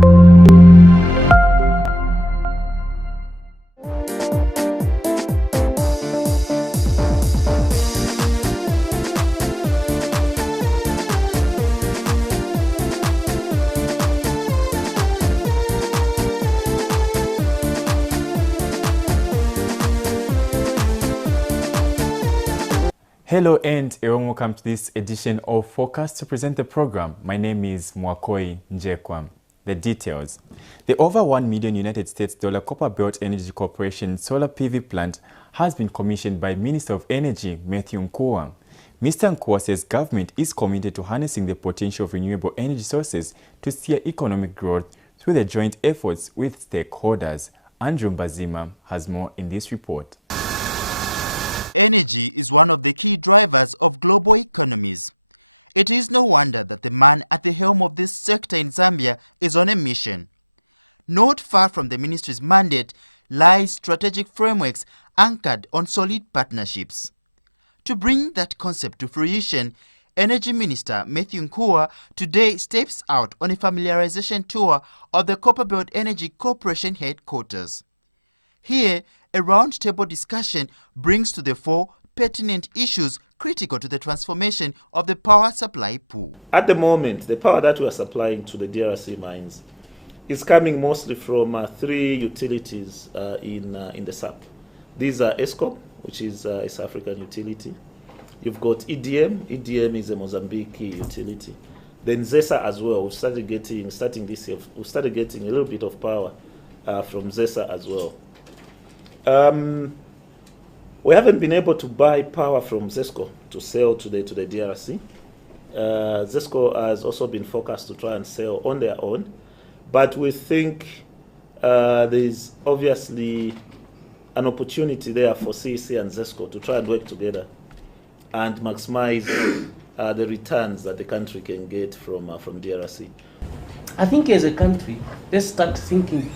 Hello and a warm welcome to this edition of Focus. To present the program, my name is Nkhuwa. The details. The over $1 million United States Copperbelt Energy Corporation solar PV plant has been commissioned by Minister of Energy, Nkhuwa. Mr. Nkhuwa says government is committed to harnessing the potential of renewable energy sources to steer economic growth through the joint efforts with stakeholders. Andrew Mbazima has more in this report. Energy is one of the key drivers of global economies. It is no wonder that the man at the helm of this sector in Zambia is on a mission. Not far from the ministry's mandate lies strategic frameworks anchored on solid partnerships. To bring that concept to fruition, Energy Minister Nkhuwa today steps out on a familiarization tour of the Copperbelt Energy Corporation headquarters. Here, a roundtable discussion brings to the fore pertinent issues critical to the transformation of the power supply pool. At the moment, the power that we are supplying to the DRC mines is coming mostly from three utilities in the SAP. These are ESCOM, which is a East African utility. You've got EDM. EDM is a Mozambique utility. Then ZESA as well. Starting this year, we started getting a little bit of power from ZESA as well. We haven't been able to buy power from ZESCO to sell to the DRC. ZESCO has also been focused to try and sell on their own, but we think there's obviously an opportunity there for CEC and ZESCO to try and work together and maximize the returns that the country can get from DRC. I think as a country, let's start thinking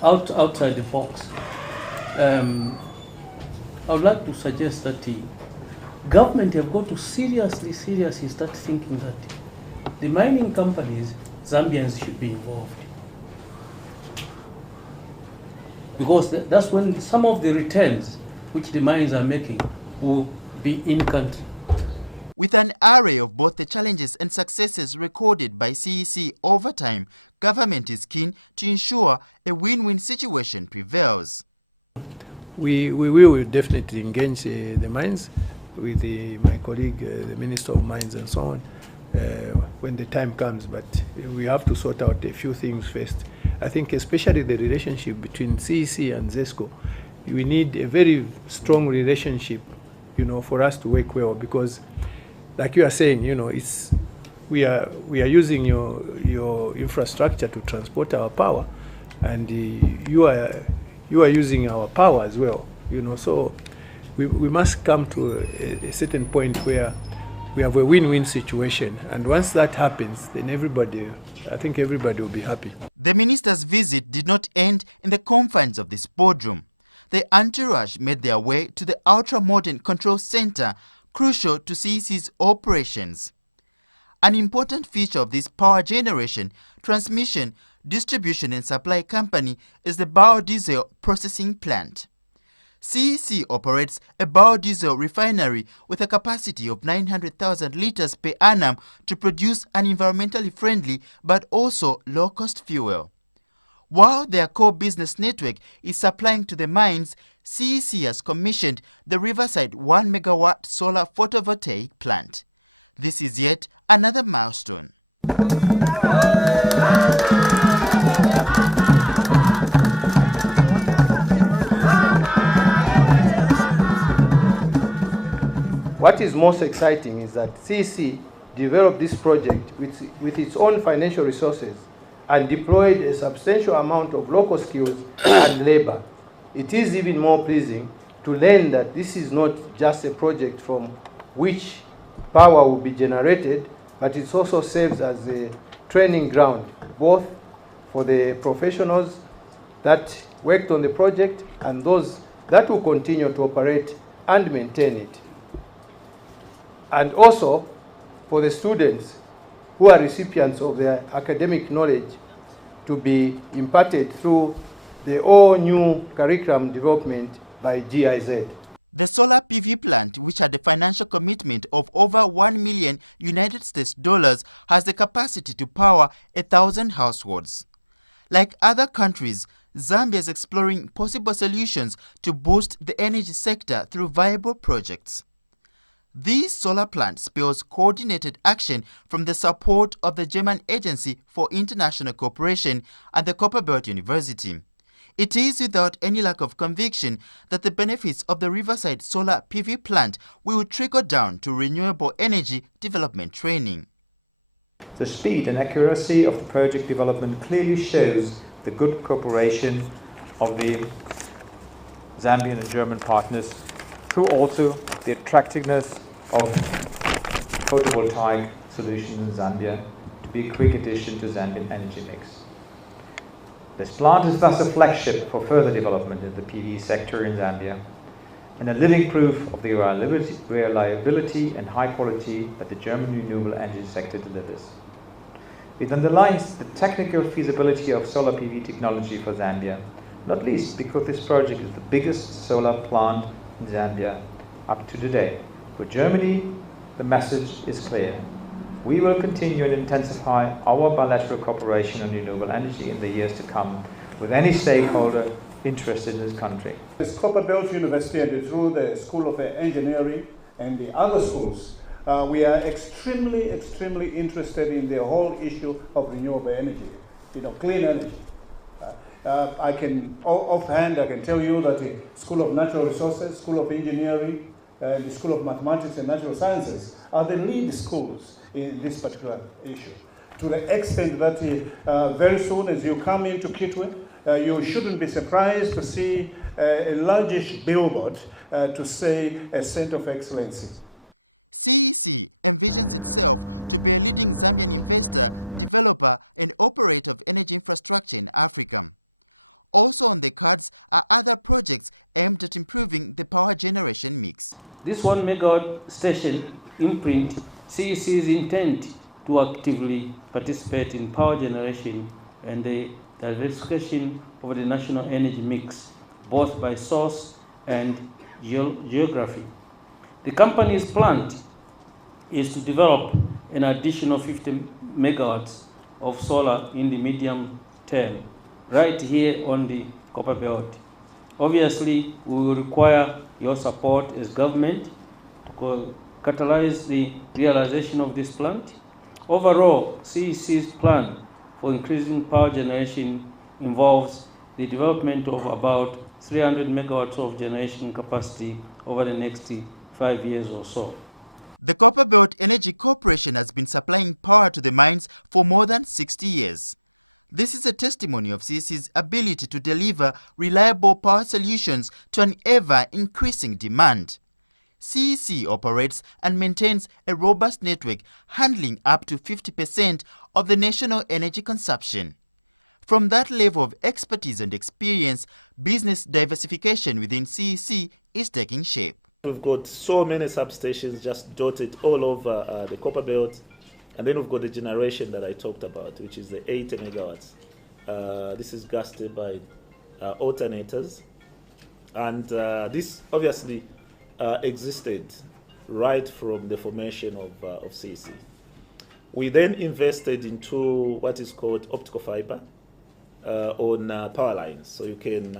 outside the box. I would like to suggest that the government have got to seriously start thinking that the mining companies, Zambians, should be involved. Because that's when some of the returns which the mines are making will be in country. With an array of both the challenges and successes recorded by CEC over time, government is keen to ensure a win-win situation prevails. We will definitely engage the mines with my colleague, the Minister of Mines and so on, when the time comes, but we have to sort out a few things first. I think especially the relationship between CEC and ZESCO, we need a very strong relationship, for us to work well, because like you are saying, we are using your infrastructure to transport our power, and you are using our power as well. So we must come to a certain point where we have a win-win situation, and once that happens, then I think everybody will be happy. The minister's visit did not end in the confines of this boardroom. The entourage made their way to the ultra-modern control center, crucial to CEC's operations. An important feature of this power generation, transmission, distribution and supply company is the biodiesel processing plant. CEC operates a biodiesel refinery with a capacity of 900,000 liters per annum to produce an environmentally friendly but also low-cost fuel. While their core business network is supplying to the mines, CEC has commissioned the Riverside 1 megawatt solar photovoltaic plant. This is yet another milestone. What is most exciting is that CEC developed this project with its own financial resources and deployed a substantial amount of local skills and labor. It is even more pleasing to learn that this is not just a project from which power will be generated, but it also serves as a training ground, both for the professionals that worked on the project and those that will continue to operate and maintain it. And also for the students who are recipients of their academic knowledge to be imparted through the all-new curriculum development by GIZ. The solar PV plant, which had a financial commitment of over $1 million United States dollars, has the capacity to power 1,000 households. Like other countries, Zambia is exploring possible solutions to boost the energy sector through viable projects. This solar plant spells coordinated action from the support of the German Agency for International Cooperation and the Copperbelt University. It is without any lack of conviction that the benefits of the Riverside solar PV plant will trickle down to renewable energy development training. The speed and accuracy of the project development clearly shows the good cooperation of the Zambian and German partners, through also the attractiveness of photovoltaic solutions in Zambia to be a quick addition to Zambian energy mix. This plant is thus a flagship for further development in the PV sector in Zambia, and a living proof of the reliability and high quality that the German renewable energy sector delivers. It underlines the technical feasibility of solar PV technology for Zambia, not least because this project is the biggest solar plant in Zambia up to today. For Germany, the message is clear. We will continue and intensify our bilateral cooperation on renewable energy in the years to come with any stakeholder interested in this country. This Copperbelt University, and through the School of Engineering and the other schools, we are extremely interested in the whole issue of renewable energy, clean energy. I can tell you that the School of Natural Resources, School of Engineering, and the School of Mathematics and Natural Sciences are the lead schools in this particular issue. To the extent that very soon as you come into Kitwe, you shouldn't be surprised to see a largish billboard to say a Center of Excellence. CEC envisions itself to be a leading Zambian investor, developer and operator of energy infrastructure in Africa. Also on the cards are other projects aimed at improving the power generation mix. This 1 megawatt station imprint CEC's intent to actively participate in power generation and the diversification of the national energy mix, both by source and geography. The company's plan is to develop an additional 50 megawatts of solar in the medium term, right here on the Copperbelt. Obviously, we will require your support as government to catalyze the realization of this plant. Overall, CEC's plan for increasing power generation involves the development of about 300 megawatts of generation capacity over the next 5 years or so. The Copperbelt Energy Corporation has been supplying power to the mines for more than 60 years. This is a testimony of CEC's ability to deliver reliable power solutions to an ever-increasing demand. CEC operates and maintains a robust network handling up to 50% of the national energy consumption. From that level of expertise and experience, business diversification within CEC is taking shape. We've got so many substations just dotted all over the Copperbelt, and then we've got the generation that I talked about, which is the 80 megawatts. This is gassed by alternators, and this obviously existed right from the formation of CEC. We then invested into what is called optical fiber on power lines, so you can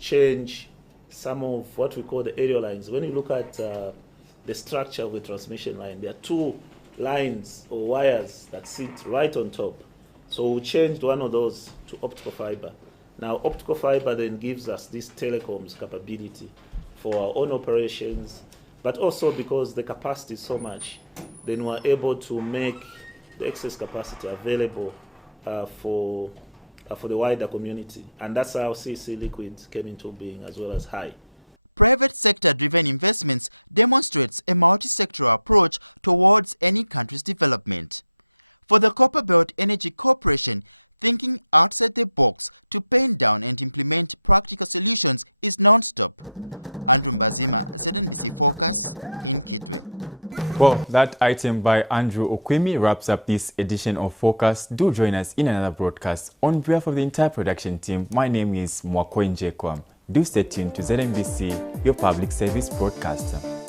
change some of what we call the aerial lines. When you look at the structure of the transmission line, there are two lines or wires that sit right on top. So we changed one of those to optical fiber. Now optical fiber then gives us this telecoms capability for our own operations, but also because the capacity is so much, then we're able to make the excess capacity available for the wider community. And that's how CEC Liquid came into being, as well as HIGH. Private sector-driven investments demonstrates a multi-sectoral approach towards any country's development. For the Copperbelt Energy Corporation, thinking outside the box to pen down and implement practical solutions is non-stop. Andrew Mbazima, ZNBC Focus in Kitwe. Well, that item by Andrew Okwemi wraps up this edition of Focus. Do join us in another broadcast. On behalf of the entire production team, my name is Nkhuwa. Do stay tuned to ZNBC, your public service broadcaster.